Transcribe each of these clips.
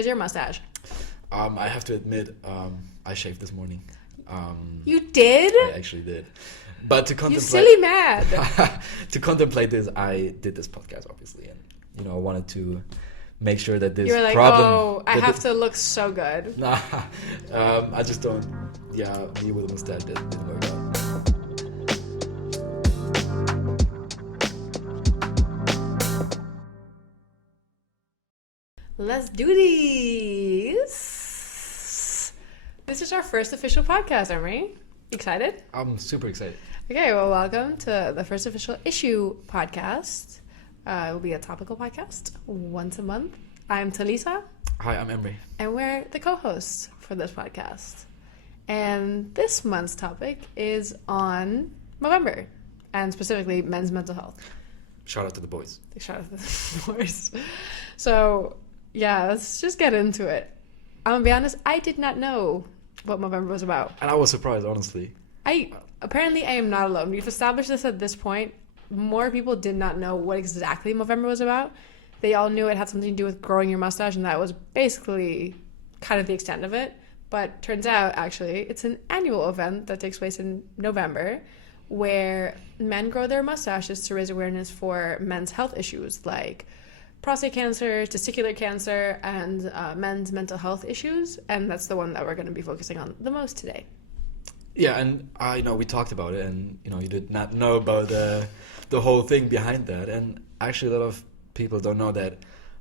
Where's your mustache? I have to admit, I shaved this morning. You did? I actually did. But to contemplate... You silly mad. To contemplate this, I did this podcast, obviously. And, I wanted to make sure that this You're like, problem... I have to look so good. Nah, I just don't... Yeah, me with a mustache didn't work out. Let's do this. This is our first official podcast, Emre. Excited? I'm super excited. Okay, well, welcome to the first official issue podcast. It will be a topical podcast once a month. I'm Talisa. Hi, I'm Emre. And we're the co-hosts for this podcast. And this month's topic is on Movember, and specifically men's mental health. Shout out to the boys. Shout out to the boys. So, yeah, let's just get into it. I'm going to be honest, I did not know what Movember was about. And I was surprised, honestly. Apparently, I am not alone. We've established this at this point. More people did not know what exactly Movember was about. They all knew it had something to do with growing your mustache, and that was basically kind of the extent of it. But turns out, actually, it's an annual event that takes place in November where men grow their mustaches to raise awareness for men's health issues like prostate cancer, testicular cancer, and men's mental health issues. And that's the one that we're going to be focusing on the most today. Yeah, and I know we talked about it, and you did not know about the whole thing behind that. And actually, a lot of people don't know that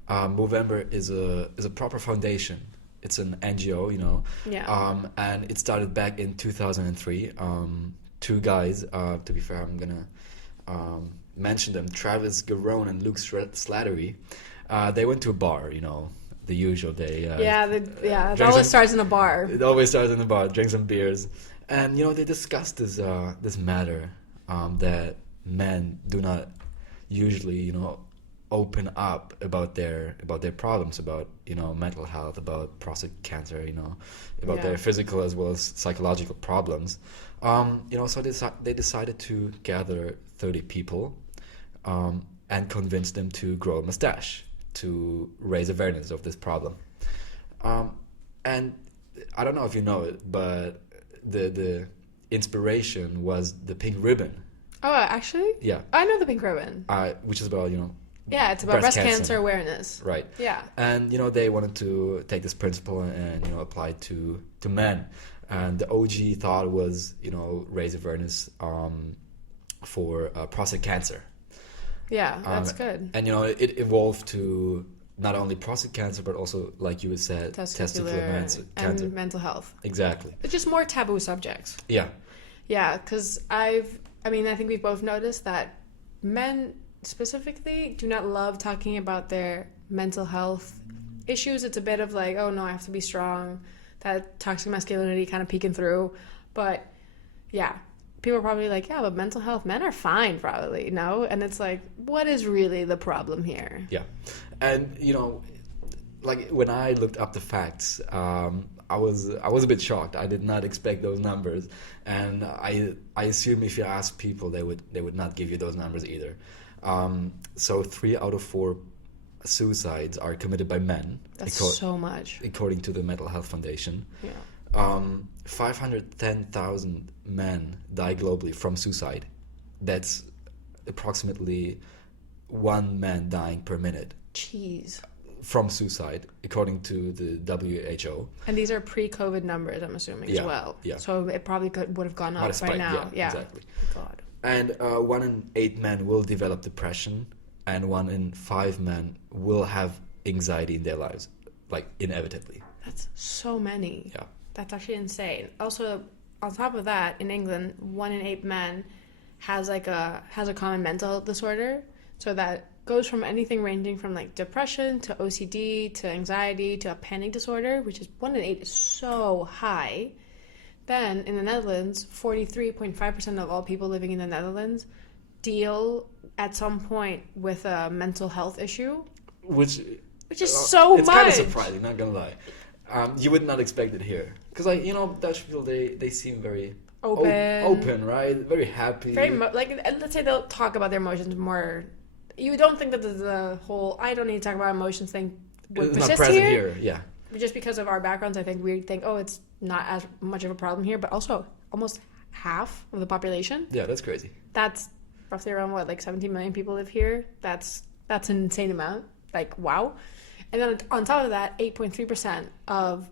Movember is a proper foundation. It's an NGO, Yeah. And it started back in 2003. Two guys, to be fair, I'm gonna mention them: Travis Garone and Luke Slattery. They went to a bar, the usual day. It always starts in a bar. It always starts in a bar. Drink some beers. And they discussed this matter that men do not usually open up about their problems, about mental health, about prostate cancer, about their physical as well as psychological problems. So they decided to gather 30 people and convince them to grow a mustache to raise awareness of this problem. And I don't know if you know it, but the inspiration was the pink ribbon. Oh, actually? Yeah. I know the pink ribbon. Which is about, Yeah, it's about breast cancer awareness. Right. Yeah. And, they wanted to take this principle and apply it to men. And the OG thought was, raise awareness for prostate cancer. Yeah, that's good. And, it evolved to not only prostate cancer, but also, like you had said, testicular cancer. And mental health. Exactly. It's just more taboo subjects. Yeah. Yeah, because I think we've both noticed that men specifically do not love talking about their mental health issues. It's a bit of like, oh no, I have to be strong, that toxic masculinity kind of peeking through. But yeah, people are probably like, yeah, but mental health, men are fine probably, no? And it's like, what is really the problem here? Yeah. And like when I looked up the facts, I was a bit shocked. I did not expect those numbers, and I assume if you ask people, they would not give you those numbers either. So 3 out of 4 suicides are committed by men. That's so much, according to the Mental Health Foundation. Yeah. 510,000 men die globally from suicide. That's approximately 1 man dying per minute. Jeez. From suicide, according to the WHO. And these are pre-COVID numbers, I'm assuming, as well. Yeah. So it probably would have gone up by now. Yeah, exactly. God. And 1 in 8 men will develop depression, and 1 in 5 men will have anxiety in their lives, like inevitably. That's so many. Yeah. That's actually insane. Also, on top of that, in England, 1 in 8 men has a common mental disorder. So that goes from anything ranging from like depression to OCD to anxiety to a panic disorder, which is 1 in 8 is so high. Then in the Netherlands, 43.5% of all people living in the Netherlands deal at some point with a mental health issue. Which is so much. It's kind of surprising, not gonna lie. You would not expect it here. Because Dutch people, they seem very open, right? Very happy. Very let's say they'll talk about their emotions more. You don't think that the whole I don't need to talk about emotions thing would It's not persist present here. here. Yeah. Just because of our backgrounds, I think we think, oh, it's not as much of a problem here, but also almost half of the population. Yeah, that's crazy. That's roughly around what, like 17 million people live here. That's an insane amount. Like, wow. And then on top of that, 8.3% of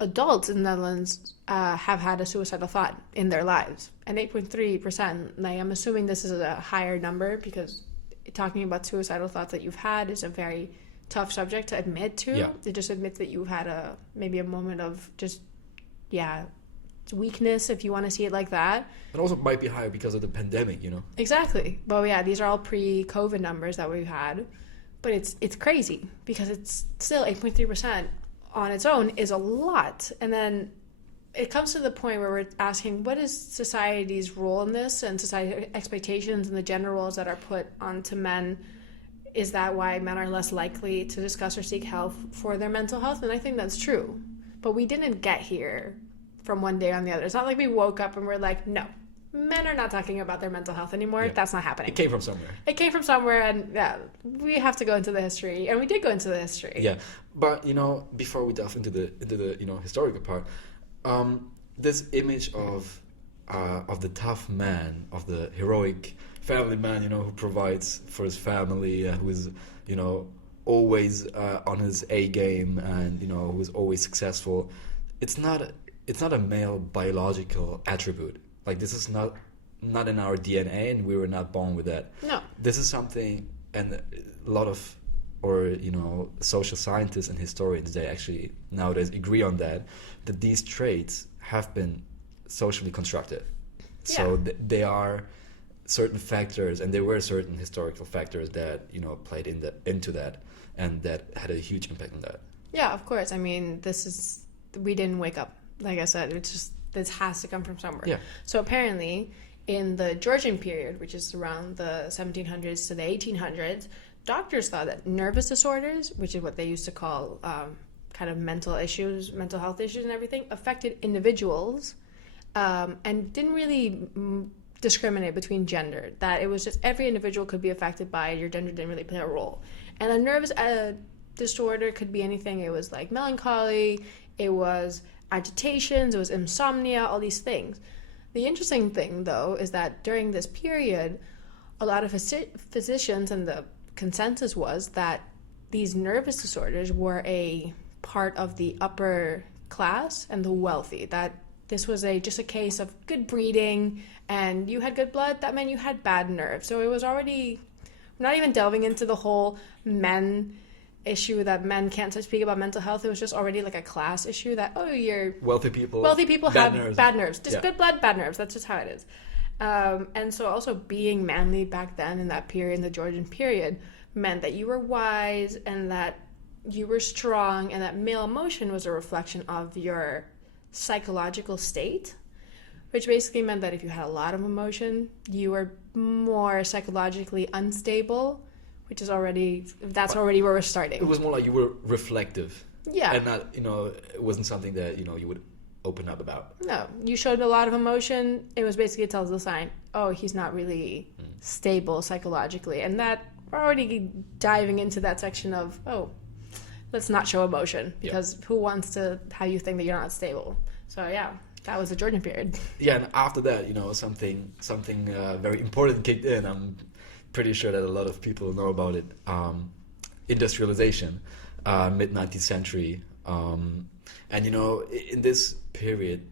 adults in the Netherlands have had a suicidal thought in their lives. And 8.3%, like, I'm assuming this is a higher number because talking about suicidal thoughts that you've had is a very tough subject to admit to. Yeah. To just admit that you've had maybe a moment of just, weakness, if you want to see it like that. And also might be higher because of the pandemic, Exactly. But yeah, these are all pre-COVID numbers that we've had. But it's crazy because it's still 8.3% on its own is a lot. And then it comes to the point where we're asking, what is society's role in this, and society expectations and the gender roles that are put onto men? Is that why men are less likely to discuss or seek help for their mental health? And I think that's true. But we didn't get here from one day on the other. It's not like we woke up and we're like, no, men are not talking about their mental health anymore. Yeah. That's not happening. It came from somewhere. It came from somewhere, and yeah, we have to go into the history, and we did go into the history. Yeah, but before we delve into the historical part, this image of the tough man, of the heroic family man, who provides for his family, who is always on his A game, and who is always successful. It's not a male biological attribute. Like, this is not in our DNA, and we were not born with that. No. This is something, and a lot of, social scientists and historians, they actually nowadays agree on that these traits have been socially constructed. Yeah. So they are certain factors, and there were certain historical factors that, played into that, and that had a huge impact on that. Yeah, of course. I mean, we didn't wake up. Like I said, this has to come from somewhere. Yeah. So apparently, in the Georgian period, which is around the 1700s to the 1800s, doctors thought that nervous disorders, which is what they used to call kind of mental health issues and everything, affected individuals and didn't really discriminate between gender. That it was just every individual could be affected by it. Your gender didn't really play a role. And a nervous disorder could be anything. It was like melancholy, it was agitations, it was insomnia, all these things. The interesting thing, though, is that during this period, a lot of physicians, and the consensus was that these nervous disorders were a part of the upper class and the wealthy, that this was just a case of good breeding, and you had good blood, that meant you had bad nerves. So it was already, not even delving into the whole men issue that men can't speak about mental health. It was just already like a class issue that, you're wealthy people have bad nerves. Just yeah. Good blood, bad nerves. That's just how it is. And so also being manly back then in that period, in the Georgian period, meant that you were wise and that you were strong, and that male emotion was a reflection of your psychological state, which basically meant that if you had a lot of emotion, you were more psychologically unstable, which is already where we're starting. It was more like you were reflective. Yeah. And not, it wasn't something that, you would open up about. No. You showed a lot of emotion. It was basically, it tells the sign, he's not really stable psychologically. And that, we're already diving into that section of, let's not show emotion, because who wants to have you think that you're not stable? So yeah, that was the Georgian period. Yeah, and after that, something very important kicked in. I'm pretty sure that a lot of people know about it. Industrialization, mid-19th century. And, in this period,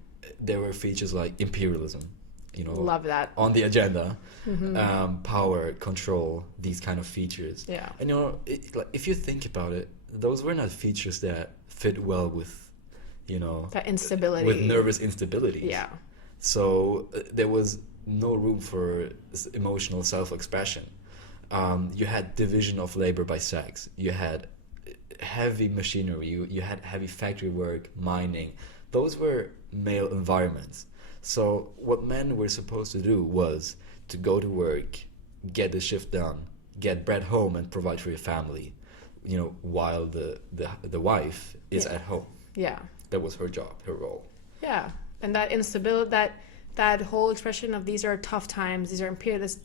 there were features like imperialism, love that, on the agenda, power, control, these kind of features. Yeah. And, if you think about it, those were not features that fit well with, that instability. With nervous instability. Yeah. So there was no room for emotional self-expression. You had division of labor by sex. You had heavy machinery. You had heavy factory work, mining. Those were male environments. So what men were supposed to do was to go to work, get the shift done, get bread home, and provide for your family. While the wife is at home. Yeah. That was her job, her role. Yeah, and that instability, that whole expression of these are tough times, these are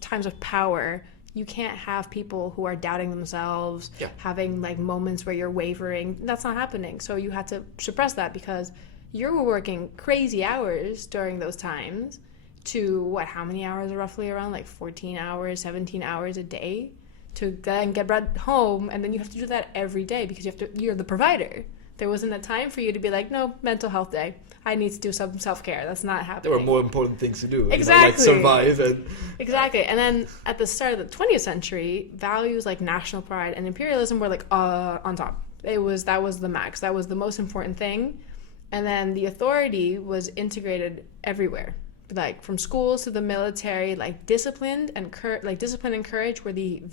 times of power. You can't have people who are doubting themselves, Yeah. having like moments where you're wavering. That's not happening. So you had to suppress that because you were working crazy hours during those times to how many hours roughly around? Like 14 hours, 17 hours a day to then get brought home. And then you have to do that every day because you're the provider. There wasn't a time for you to be like, no, mental health day. I need to do some self-care. That's not happening. There were more important things to do. Exactly. Like survive and... Exactly. And then at the start of the 20th century, values like national pride and imperialism were like on top. That was the max. That was the most important thing. And then the authority was integrated everywhere. Like from schools to the military, like discipline and courage were the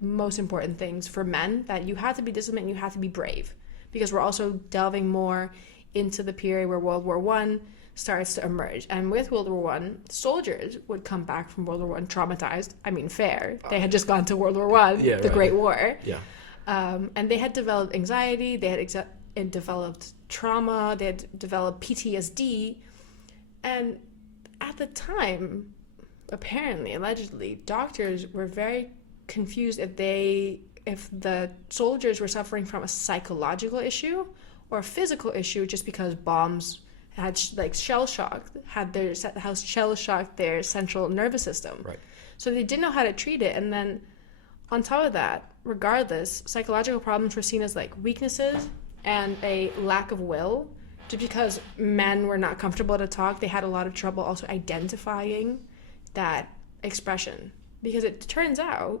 most important things for men, that you had to be disciplined and you had to be brave. Because we're also delving more into the period where World War I starts to emerge. And with World War I, soldiers would come back from World War I traumatized. I mean, fair. They had just gone to World War I, the Great War. Yeah. And they had developed anxiety, they had developed trauma, they had developed PTSD. And at the time, apparently, allegedly, doctors were very confused if the soldiers were suffering from a psychological issue or a physical issue just because bombs had shell shocked their central nervous system. Right. So they didn't know how to treat it. And then on top of that, regardless, psychological problems were seen as like weaknesses and a lack of will. Just because men were not comfortable to talk, they had a lot of trouble also identifying that expression. Because it turns out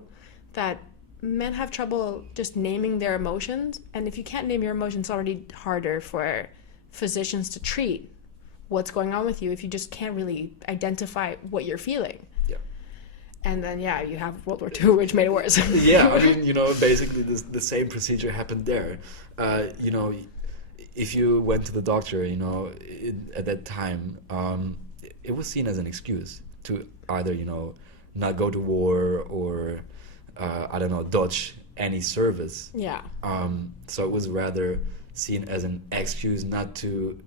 that men have trouble just naming their emotions, and if you can't name your emotions, it's already harder for physicians to treat what's going on with you if you just can't really identify what you're feeling. Yeah. And then you have World War II, which made it worse. Yeah, I mean, basically the same procedure happened there. If you went to the doctor, at that time, it was seen as an excuse to either, not go to war or dodge any service. Yeah. So it was rather seen as an excuse not to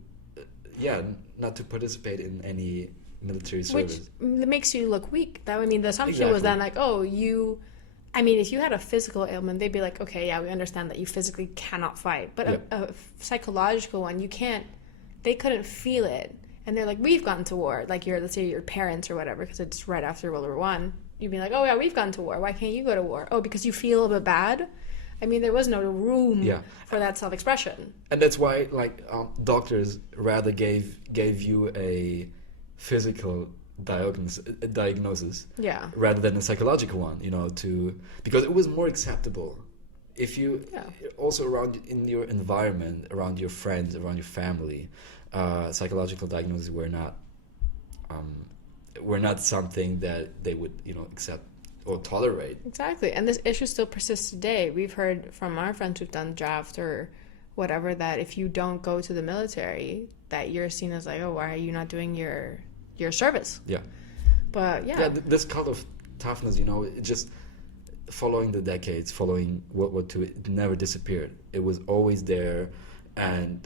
participate in any military service. Which makes you look weak. The assumption was then like, if you had a physical ailment, they'd be like, okay, yeah, we understand that you physically cannot fight. But a psychological one, they couldn't feel it. And they're like, we've gone to war. Like, let's say your parents or whatever, because it's right after World War I. You'd be like, oh, yeah, we've gone to war. Why can't you go to war? Oh, because you feel a bit bad? There was no room for that self-expression. And that's why, doctors rather gave you a physical diagnosis rather than a psychological one, because it was more acceptable. If you also around in your environment, around your friends, around your family, psychological diagnoses were not something that they would accept or tolerate. Exactly. And this issue still persists today. We've heard from our friends who've done draft or whatever that if you don't go to the military, that you're seen as like, oh, why are you not doing your service? Yeah. But this cult of toughness, it just following the decades, following World War II, it never disappeared. It was always there, and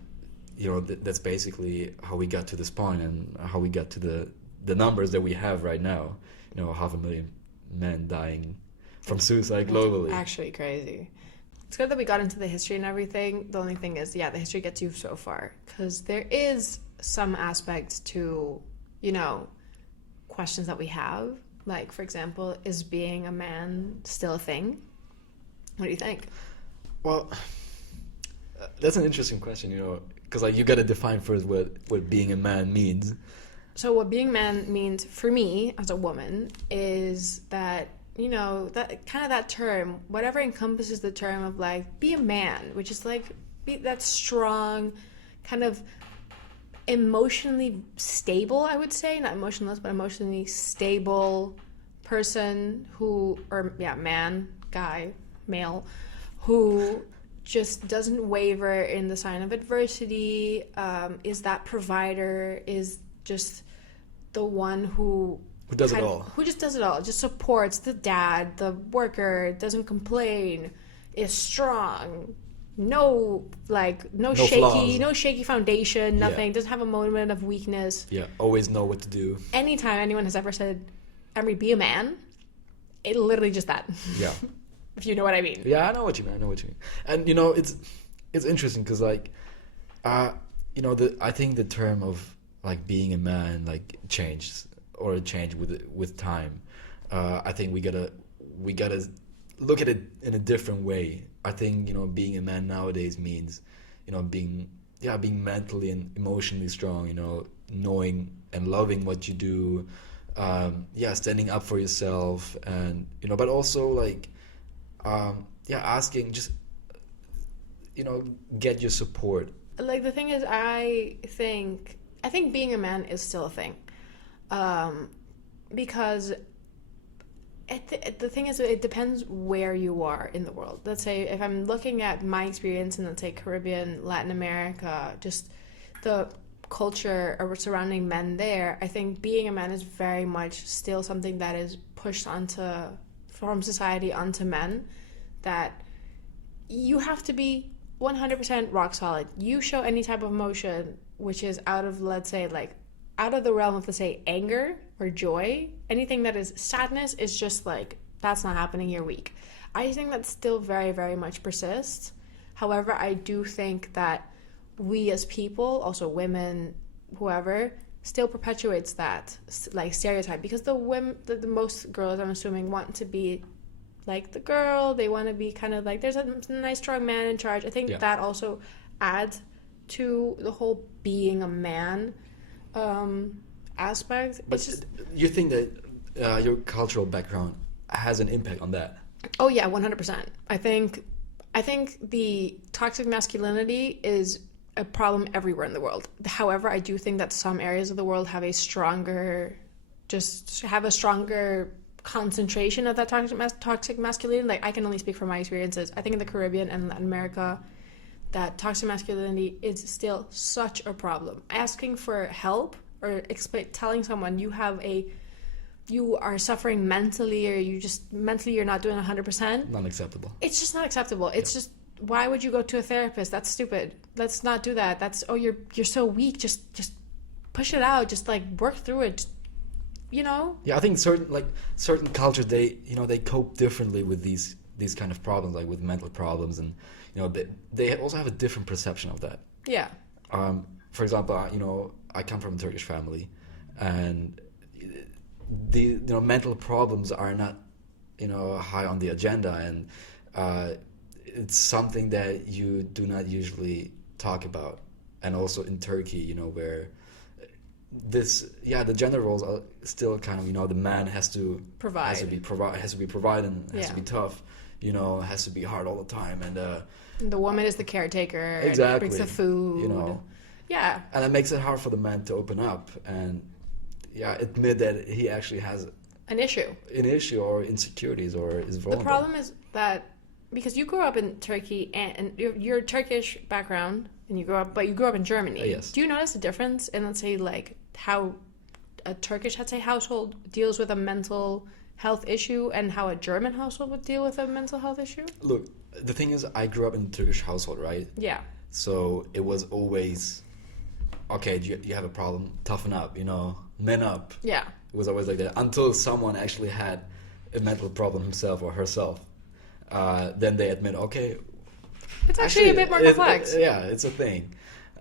that's basically how we got to this point and how we got to the numbers that we have right now. 500,000 men dying from suicide globally. Actually crazy. It's good that we got into the history and everything. The only thing is, the history gets you so far, because there is some aspects to questions that we have, like, for example, is being a man still a thing? What do you think? Well, that's an interesting question, because you got to define first what being a man means. So what being a man means for me as a woman is that, that kind of that term, whatever encompasses the term of be a man, which is be that strong, kind of emotionally stable, I would say, not emotionless, but emotionally stable person man, guy, male, who just doesn't waver in the sign of adversity, is that provider, is just the one who does it all. Who just does it all, just supports the dad, the worker, doesn't complain, is strong, no shaky foundation, nothing, doesn't have a moment of weakness. Yeah, always know what to do. Anytime anyone has ever said, Emre, be a man, It literally just that. Yeah. If you know what I mean. Yeah, I know what you mean. And it's interesting because like, I think the term of like being a man like changed with time. I think we gotta look at it in a different way. I think being a man nowadays means being mentally and emotionally strong. Knowing and loving what you do. Standing up for yourself, and but also like asking, just get your support. Like the thing is, I think being a man is still a thing, because the thing is, it depends where you are in the world. Let's say if I'm looking at my experience in, let's say, Caribbean, Latin America, just the culture surrounding men there, I think being a man is very much still something that is pushed from society onto men, that you have to be 100% rock solid. You show any type of emotion which is out of, let's say, like out of the realm of, let's say, anger or joy, anything that is sadness, is just like, that's not happening, you're weak. I think that still very, very much persists. However, I do think that we as people, also women, whoever, still perpetuates that like stereotype, because the most girls, I'm assuming, want to be like the girl. They want to be kind of like, there's a nice strong man in charge. I think that also adds to the whole being a man aspect. But you think that your cultural background has an impact on that? Oh yeah, 100%. I think the toxic masculinity is a problem everywhere in the world. However, I do think that some areas of the world have a stronger concentration of that toxic masculinity. Like, I can only speak from my experiences. I think in the Caribbean and Latin America, that toxic masculinity is still such a problem. Asking for help or telling someone you are suffering mentally, or you're not doing 100%. Not acceptable. It's just not acceptable. It's just, why would you go to a therapist? That's stupid. Let's not do that. That's, you're so weak. Just push it out. Just like work through it. Yeah, I think certain cultures, they cope differently with these kind of problems, like with mental problems, and they also have a different perception of that. Yeah. For example, I come from a Turkish family, and the mental problems are not high on the agenda, and it's something that you do not usually talk about. And also in Turkey, where the gender roles are still kind of, the man has to provide, has to be providing, has to be tough, has to be hard all the time, and the woman is the caretaker. Exactly. And brings the food. Yeah. And it makes it hard for the man to open up and admit that he actually has an issue or insecurities, or is vulnerable. The problem is that because you grew up in Turkey, and you're Turkish background, and you grew up in Germany. Yes. Do you notice a difference in, let's say, like how a Turkish, let's say, household deals with a mental health issue and how a German household would deal with a mental health issue? Look, the thing is, I grew up in a Turkish household, right? Yeah. So it was always, okay, you have a problem, toughen up, man up. Yeah. It was always like that, until someone actually had a mental problem himself or herself. Then they admit, okay, it's actually a bit more complex. It's a thing.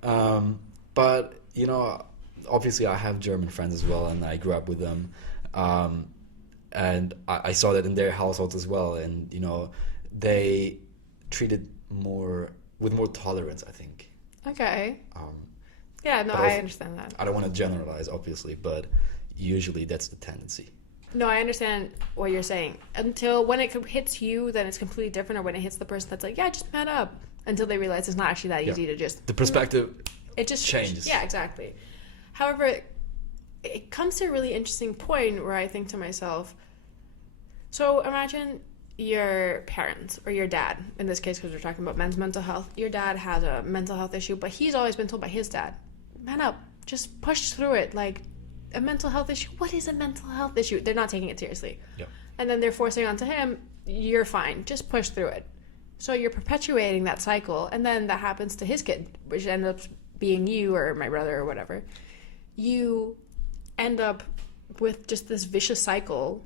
But, obviously I have German friends as well, and I grew up with them. And I saw that in their households as well. And, they treated with more tolerance, I think. Okay. I understand that. I don't want to generalize, obviously, but usually that's the tendency. No, I understand what you're saying. Until when it hits you, then it's completely different. Or when it hits the person that's like, yeah, just man up. Until they realize it's not actually that easy to just... The perspective it just changes. Yeah, exactly. However, it comes to a really interesting point where I think to myself, so imagine your parents or your dad, in this case because we're talking about men's mental health. Your dad has a mental health issue, but he's always been told by his dad, man up, just push through it. Like, a mental health issue, what is a mental health issue? They're not taking it seriously. Yeah. And then they're forcing onto him, you're fine, just push through it. So you're perpetuating that cycle, and then that happens to his kid, which ends up being you or my brother or whatever. You end up with just this vicious cycle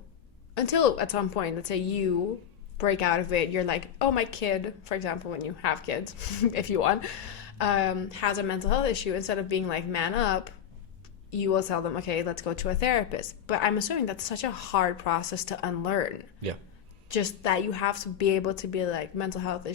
until at some point, let's say you break out of it, you're like, oh, my kid, for example, when you have kids, if you want, has a mental health issue. Instead of being like, man up, you will tell them, okay, let's go to a therapist. But I'm assuming that's such a hard process to unlearn. Yeah. Just that you have to be able to be like, mental health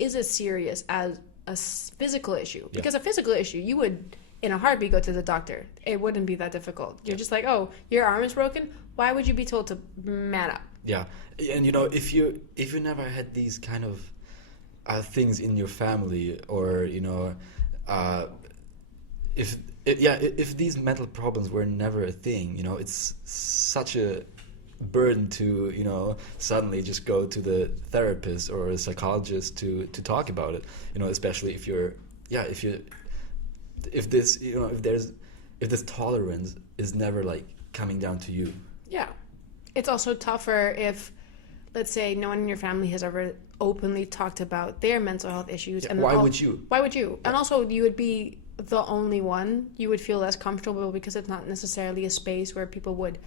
is as serious as a physical issue. Because a physical issue, you would, in a heartbeat, go to the doctor. It wouldn't be that difficult. You're just like, oh, your arm is broken. Why would you be told to man up? Yeah, and you know, if you never had these kind of things in your family, or you know, if these mental problems were never a thing, you know, it's such a burden to, you know, suddenly just go to the therapist or a psychologist to talk about it, you know, especially if this tolerance is never like coming down to you. Yeah. It's also tougher if, let's say, no one in your family has ever openly talked about their mental health issues. Yeah, why would you? Why would you? And also, you would be the only one. You would feel less comfortable because it's not necessarily a space where people would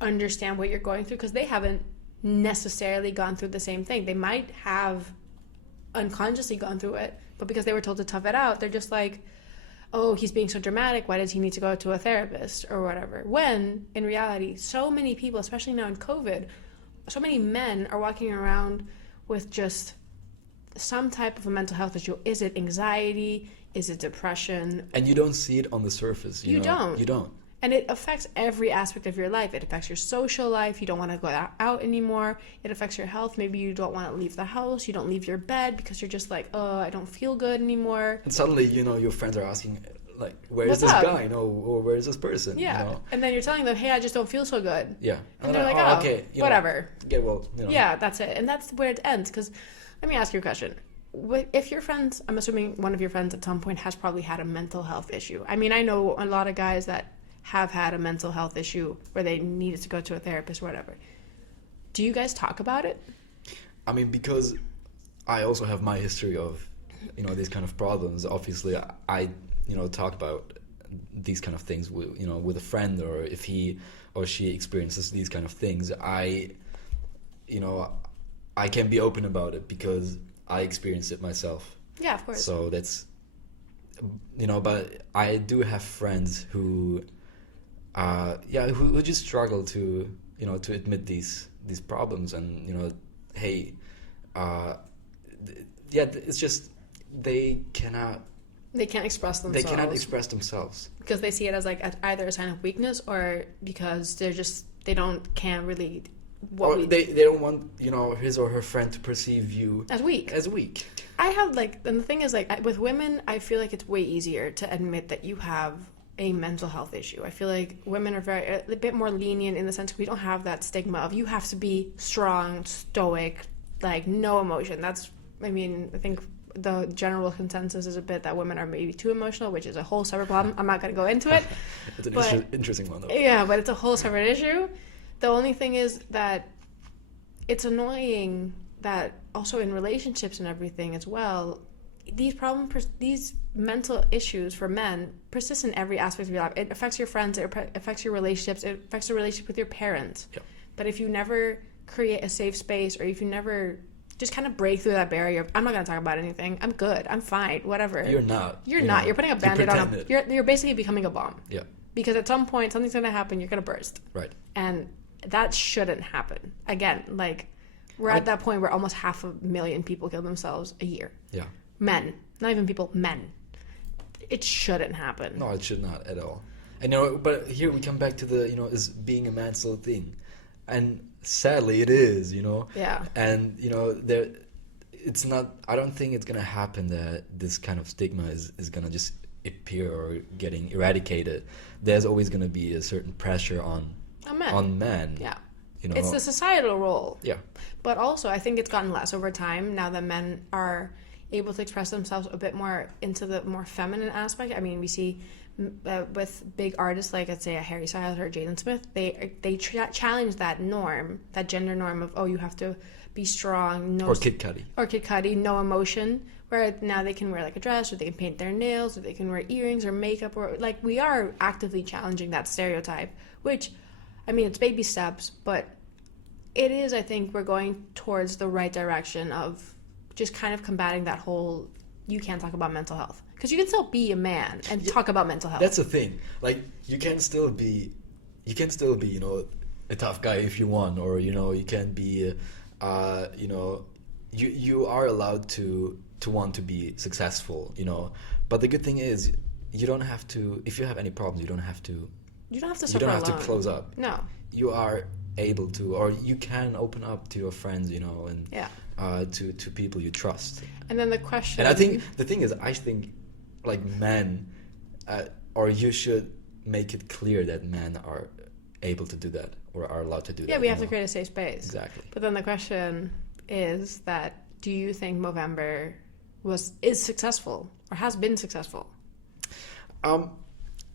understand what you're going through, because they haven't necessarily gone through the same thing. They might have unconsciously gone through it, but because they were told to tough it out, they're just like, oh, he's being so dramatic, why does he need to go to a therapist or whatever? When, in reality, so many people, especially now in COVID, so many men are walking around with just some type of a mental health issue. Is it anxiety? Is it depression? And you don't see it on the surface. You don't. And it affects every aspect of your life. It affects your social life. You don't want to go out anymore. It affects your health. Maybe you don't want to leave the house. You don't leave your bed because you're just like, oh, I don't feel good anymore. And suddenly, you know, your friends are asking, like, where is this guy? No, or where is this person? Yeah. You know? And then you're telling them, hey, I just don't feel so good. Yeah. And they're like, oh, okay, whatever. Yeah, well, you know. Yeah, that's it. And that's where it ends. Because let me ask you a question. If your friends, I'm assuming one of your friends at some point has probably had a mental health issue. I mean, I know a lot of guys that have had a mental health issue where they needed to go to a therapist or whatever. Do you guys talk about it? I mean, because I also have my history of, you know, these kind of problems. Obviously, I you know, talk about these kind of things with, you know, with a friend, or if he or she experiences these kind of things, I can be open about it because I experienced it myself. Yeah, of course. So that's, you know, but I do have friends who just struggle to, you know, to admit these problems, and, you know, hey, it's just they can't express themselves. They cannot express themselves because they see it as like either a sign of weakness, or because they can't really. They don't want, you know, his or her friend to perceive you as weak. I have and the thing is, like, with women, I feel like it's way easier to admit that you have a mental health issue. I feel like women are a bit more lenient in the sense we don't have that stigma of you have to be strong, stoic, like no emotion. I think the general consensus is a bit that women are maybe too emotional, which is a whole separate problem. I'm not going to go into it. It's an interesting one, though. Yeah, but it's a whole separate issue. The only thing is that it's annoying that also in relationships and everything as well, these mental issues for men persist in every aspect of your life. It affects your friends, it affects your relationships, it affects your relationship with your parents. Yep. But if you never create a safe space, or if you never just kind of break through that barrier of, I'm not going to talk about anything, I'm good, I'm fine, whatever. You're not. You're putting a Band-Aid on you're basically becoming a bomb. Yeah. Because at some point, something's going to happen, you're going to burst. Right. And that shouldn't happen. Again, like, we're at that point where almost 500,000 people kill themselves a year. Yeah. Men. Not even people, men. It shouldn't happen. No, it should not at all. And, you know, but here we come back to the, you know, is being a man still a thing? And sadly, it is, you know? Yeah. And, you know, it's not, I don't think it's going to happen that this kind of stigma is going to just appear or getting eradicated. There's always going to be a certain pressure on men. Yeah. You know? It's the societal role. Yeah. But also, I think it's gotten less over time now that men are able to express themselves a bit more into the more feminine aspect. I mean, we see with big artists like, let's say, a Harry Styles or a Jaden Smith, they challenge that norm, that gender norm of, oh, you have to be strong. Or Kid Cudi. Or Kid Cudi, no emotion. Where now they can wear like a dress, or they can paint their nails, or they can wear earrings or makeup, or like we are actively challenging that stereotype, which, I mean, it's baby steps, but it is, I think we're going towards the right direction of just kind of combating that whole you can't talk about mental health. Because you can still be a man and talk about mental health. That's the thing. Like, you can still be, you know, a tough guy if you want, or, you know, you can be, you know, you are allowed to want to be successful, you know. But the good thing is, you don't have to, if you have any problems, you don't have to suffer alone. to close up. No. You are able to, or you can open up to your friends, you know, and to people you trust. And then the question... And I think, the thing is, I think, like, men, or you should make it clear that men are able to do that, or are allowed to do that. Yeah, we have to create a safe space. Exactly. But then the question is that, do you think Movember is successful, or has been successful?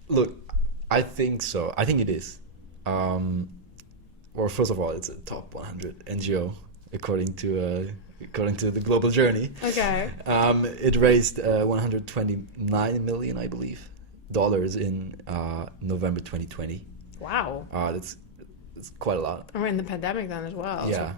Look, I think so. I think it is. Well, first of all, it's a top 100 NGO according to the Global Journey. Okay. It raised 129 million, I believe, dollars in November 2020. Wow. That's quite a lot. And we're in the pandemic then as well. Yeah.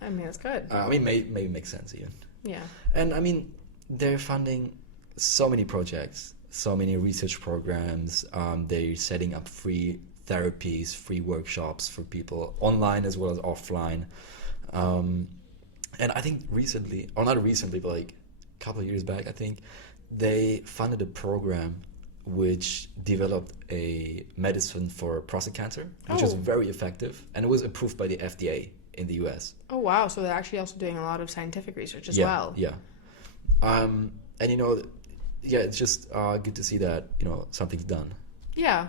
So, I mean, it's good. I mean, maybe makes sense even. Yeah. And I mean, they're funding so many projects, so many research programs. They're setting up free therapies, free workshops for people online as well as offline. And I think recently, or not recently, but like a couple of years back, I think they funded a program which developed a medicine for prostate cancer, which was very effective, and it was approved by the FDA in the US. Oh, wow. So they're actually also doing a lot of scientific research as well. Yeah. And, you know, yeah, it's just good to see that, you know, something's done. Yeah.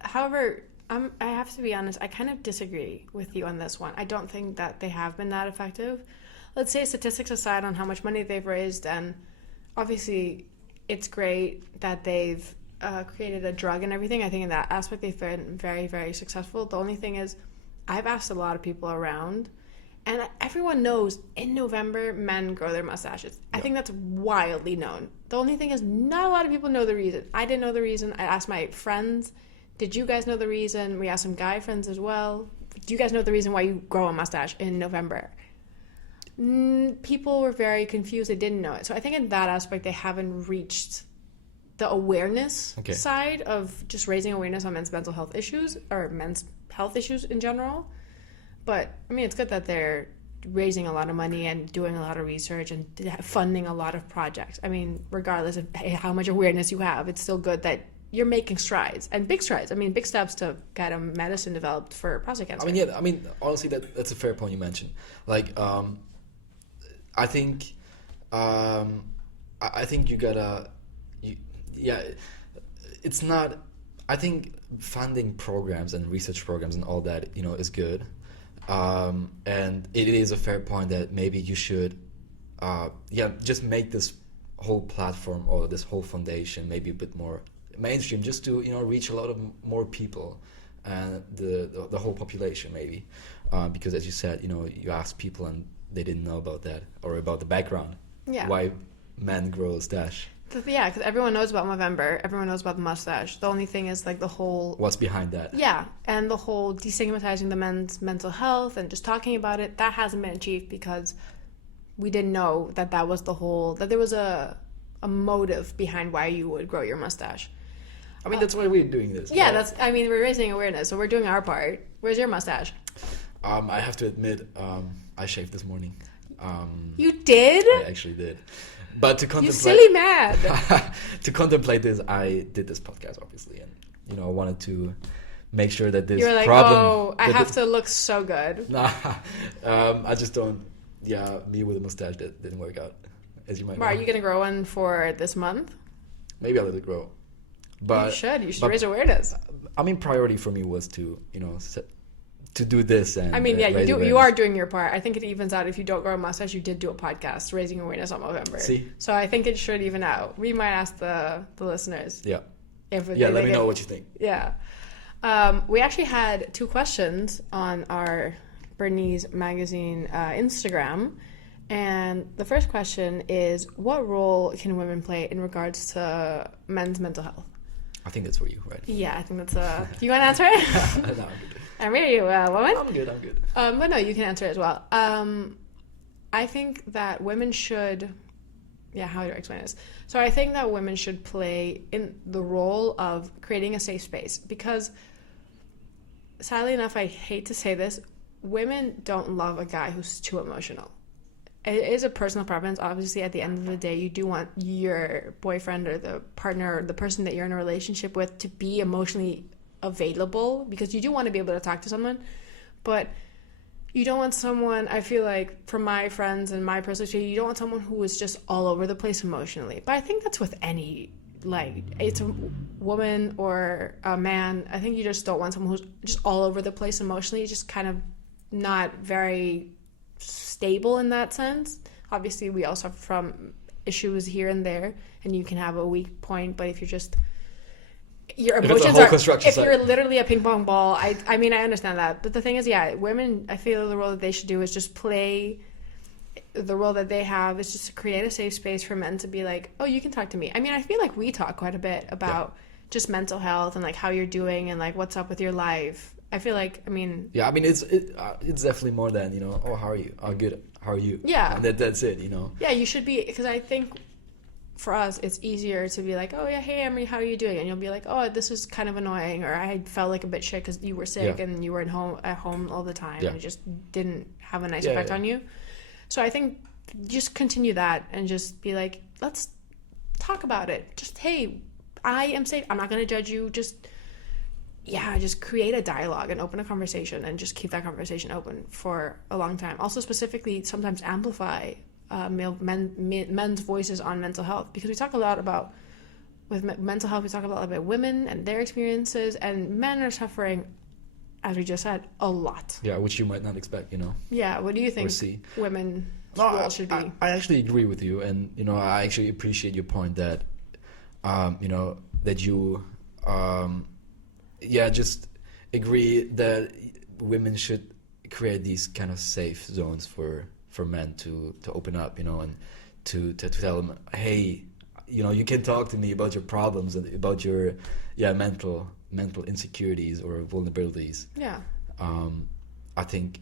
However, I have to be honest, I kind of disagree with you on this one. I don't think that they have been that effective. Let's say statistics aside on how much money they've raised, and obviously it's great that they've created a drug and everything. I think in that aspect they've been very, very successful. The only thing is, I've asked a lot of people around, and everyone knows in November men grow their mustaches. Yep. I think that's wildly known. The only thing is, not a lot of people know the reason. I didn't know the reason. I asked my friends, did you guys know the reason? We asked some guy friends as well. Do you guys know the reason why you grow a mustache in November? People were very confused. They didn't know it. So I think in that aspect, they haven't reached the awareness side of just raising awareness on men's mental health issues, or men's health issues in general. But I mean, it's good that they're raising a lot of money and doing a lot of research and funding a lot of projects. I mean, regardless of how much awareness you have, it's still good that you're making strides, and big strides. I mean, big steps to get a medicine developed for prostate cancer. I mean, yeah. I mean, honestly, that's a fair point you mentioned. Like, I think you gotta, it's not. I think funding programs and research programs and all that, you know, is good. And it is a fair point that maybe you should, just make this whole platform or this whole foundation maybe a bit more mainstream, just to, you know, reach a lot of more people and the whole population maybe, because as you said, you know, you ask people and they didn't know about that, or about the background, why men grow a mustache. Yeah, because everyone knows about Movember, everyone knows about the mustache. The only thing is, like, the whole... What's behind that? Yeah, and the whole destigmatizing the men's mental health and just talking about it, that hasn't been achieved because we didn't know that was the whole... That there was a motive behind why you would grow your mustache. I mean, that's why we're doing this. Yeah, right? I mean, we're raising awareness, so we're doing our part. Where's your mustache? I have to admit, I shaved this morning. You did? I actually did. But to contemplate... You silly mad! To contemplate this, I did this podcast, obviously, and, you know, I wanted to make sure that this You're like, problem... I have to look so good. Nah, I just don't... Yeah, me with a mustache, that didn't work out, as you might know. Are you going to grow one for this month? Maybe I'll let it grow. But You should raise awareness. I mean, priority for me was to, you know, to do this. And I mean, yeah, you are doing your part. I think it evens out. If you don't grow a mustache, you did do a podcast raising awareness on Movember. See? So I think it should even out. We might ask the listeners. Yeah. Let me know what you think. Yeah. We actually had 2 questions on our Bernese magazine Instagram. And the first question is, what role can women play in regards to men's mental health? I think that's for you, right? Yeah, I think that's do you want to answer it? No, I'm good. I'm ready, woman. I'm good. But no, you can answer it as well. I think that women should. Yeah, how do I explain this? So I think that women should play in the role of creating a safe space because, sadly enough, I hate to say this, women don't love a guy who's too emotional. It is a personal preference. Obviously, at the end of the day, you do want your boyfriend or the partner or the person that you're in a relationship with to be emotionally available because you do want to be able to talk to someone. But you don't want someone, I feel like, from my friends and my personal experience, you don't want someone who is just all over the place emotionally. But I think that's with any, like, it's a woman or a man. I think you just don't want someone who's just all over the place emotionally, just kind of not very stable in that sense. Obviously, we all suffer from issues here and there, and you can have a weak point, but if you're just... your emotions are, if you're literally a ping pong ball, I mean, I understand that, but the thing is, yeah, women, I feel the role that they should do is just play the role that they have is just to create a safe space for men to be like, oh, you can talk to me. I mean, I feel like we talk quite a bit about just mental health and like how you're doing and like what's up with your life. I feel like, I mean, it's definitely more than, you know, oh, how are you? Oh, good. How are you? Yeah, and that's it, you know. Yeah, you should be, because I think for us, it's easier to be like, oh yeah, hey Emre, how are you doing? And you'll be like, oh, this is kind of annoying, or I felt like a bit shit because you were sick and you were at home all the time, and it just didn't have a nice effect on you. So I think just continue that and just be like, let's talk about it. Just, hey, I am safe. I'm not going to judge you. Just create a dialogue and open a conversation and just keep that conversation open for a long time. Also, specifically, sometimes amplify men's voices on mental health, because we talk a lot about, with mental health, we talk a lot about women and their experiences, and men are suffering, as we just said, a lot. Yeah, which you might not expect, you know. Yeah, what do you think women should be? I actually agree with you, and, you know, I actually appreciate your point that, you know, that you, just agree that women should create these kind of safe zones for men to open up, you know, and to tell them, hey, you know, you can talk to me about your problems and about your mental insecurities or vulnerabilities. Yeah. I think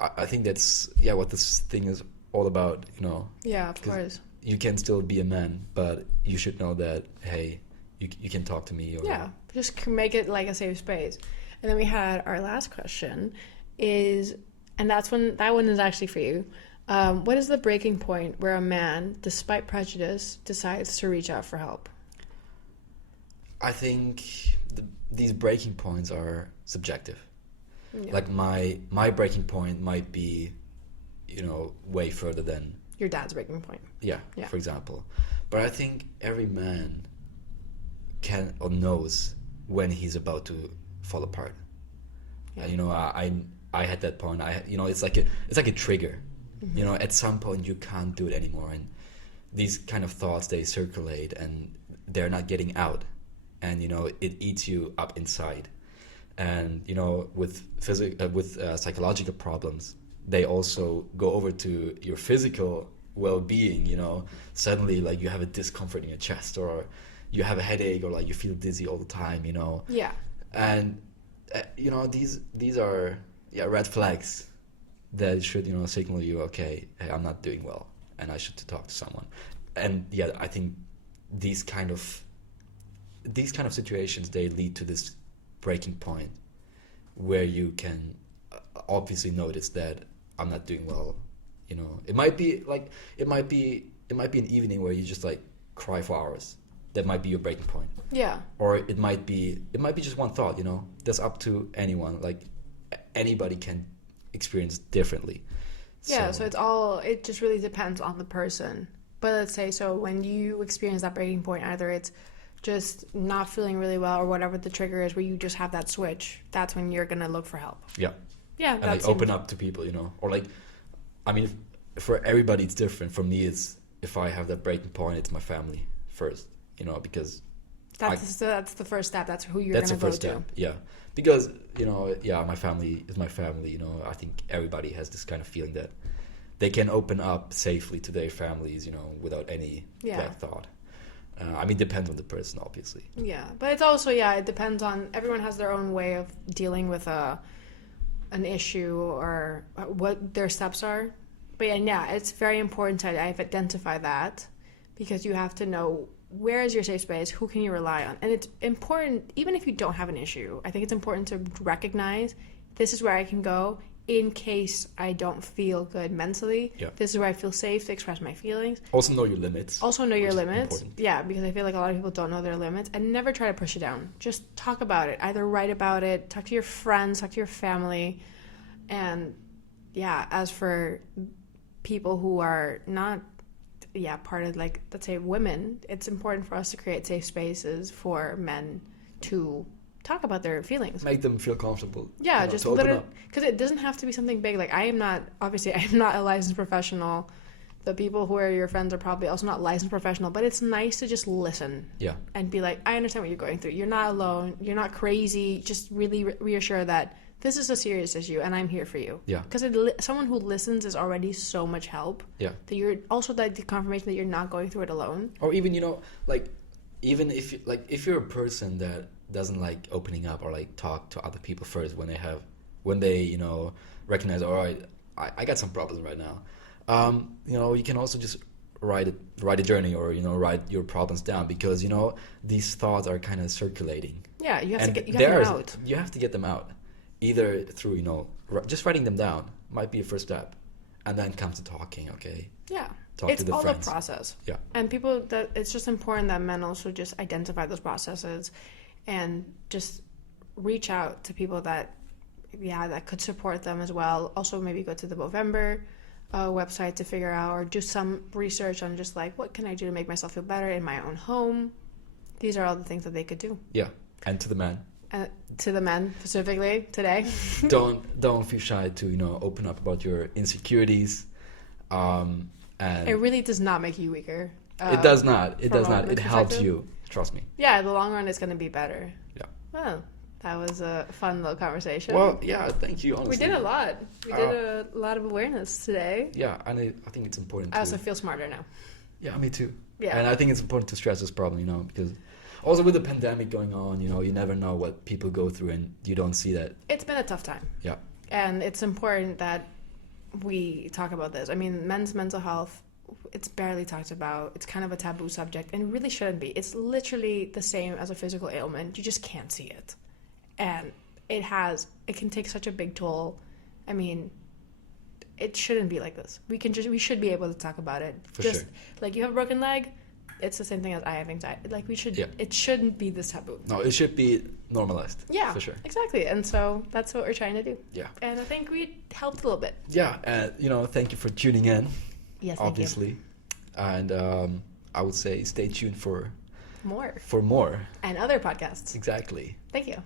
that's what this thing is all about, you know. Yeah, of course. You can still be a man, but you should know that, hey, you can talk to me. Or, just make it like a safe space. And then we had our last question is, and that one is actually for you. What is the breaking point where a man, despite prejudice, decides to reach out for help? I think these breaking points are subjective. Yeah. Like my breaking point might be, you know, way further than your dad's breaking point. Yeah, for example. But I think every man can or knows when he's about to fall apart. Yeah. You know, I had that point. It's like a trigger. Mm-hmm. You know, at some point you can't do it anymore, and these kind of thoughts, they circulate and they're not getting out, and you know it eats you up inside. And you know, with psychological problems, they also go over to your physical well-being. You know, suddenly like you have a discomfort in your chest, or you have a headache, or like you feel dizzy all the time. You know. Yeah. And you know, these are red flags that should, you know, signal you, okay, hey, I'm not doing well and I should talk to someone. And I think these kind of situations, they lead to this breaking point where you can obviously notice that I'm not doing well. You know, it might be an evening where you just like cry for hours. That might be your breaking point. Yeah. Or it might be just one thought, you know. That's up to anyone. Like anybody can experience differently. Yeah, so it just really depends on the person. But let's say, so when you experience that breaking point, either it's just not feeling really well or whatever the trigger is where you just have that switch, that's when you're going to look for help. Yeah. Yeah. And like open up to people, you know. Or like, I mean, for everybody it's different. For me, it's, if I have that breaking point, it's my family first, you know, because that's the first step. That's who you're going to go to. That's the first step, yeah. Because, you know, my family is my family, you know. I think everybody has this kind of feeling that they can open up safely to their families, you know, without any bad thought. I mean, depends on the person, obviously. Yeah, but it's also, it depends on, everyone has their own way of dealing with an issue or what their steps are. But it's very important to identify that, because you have to know where is your safe space, who can you rely on. And it's important, even if you don't have an issue, I think it's important to recognize this is where I can go in case I don't feel good mentally. Yeah. This is where I feel safe to express my feelings. Also know your limits. Also know your limits. Important. Yeah, because I feel like a lot of people don't know their limits, and never try to push it down. Just talk about it. Either write about it, talk to your friends, talk to your family. And as for people who are not part of, like, let's say women, it's important for us to create safe spaces for men to talk about their feelings. Make them feel comfortable. Yeah, just literally, because it doesn't have to be something big. Like, I am not a licensed professional. The people who are your friends are probably also not licensed professional, but it's nice to just listen. Yeah. And be like, I understand what you're going through. You're not alone. You're not crazy. Just really reassure that this is a serious issue and I'm here for you. Yeah. Because someone who listens is already so much help. Yeah. That you're also the confirmation that you're not going through it alone. Or even, even if you're a person that doesn't like opening up or like talk to other people first when they recognize, all right, I got some problems right now. You can also just write a journey, or write your problems down, because these thoughts are kind of circulating. Yeah, you have to get them out. You have to get them out, either through just writing them down might be a first step, and then comes to talking. Okay. Yeah. It's all a process. Yeah. And it's just important that men also just identify those processes and just reach out to people that could support them as well. Also, maybe go to the Movember website to figure out, or do some research on just like, what can I do to make myself feel better in my own home? These are all the things that they could do. Yeah. And to the men. To the men specifically today. don't feel shy to open up about your insecurities. And it really does not make you weaker. It does not. It does not. It helps you. Trust me. Yeah, in the long run, it's going to be better. Yeah. Well, that was a fun little conversation. Well, yeah, thank you, honestly. We did a lot. We did a lot of awareness today. Yeah, and I think it's important I also feel smarter now. Yeah, me too. Yeah. And I think it's important to stress this problem, because also with the pandemic going on, you never know what people go through, and you don't see that. It's been a tough time. Yeah. And it's important that we talk about this. I mean, men's mental health, it's barely talked about. It's kind of a taboo subject, and it really shouldn't be. It's literally the same as a physical ailment. You just can't see it. And it can take such a big toll. I mean, it shouldn't be like this. We should be able to talk about it. For sure. Like, you have a broken leg, it's the same thing as I have anxiety. Like, it shouldn't be this taboo. No, it should be normalized. Yeah, for sure. Exactly. And so that's what we're trying to do. Yeah. And I think we helped a little bit. Yeah, and thank you for tuning in. Yes, obviously. And I would say stay tuned for more. For more. And other podcasts. Exactly. Thank you.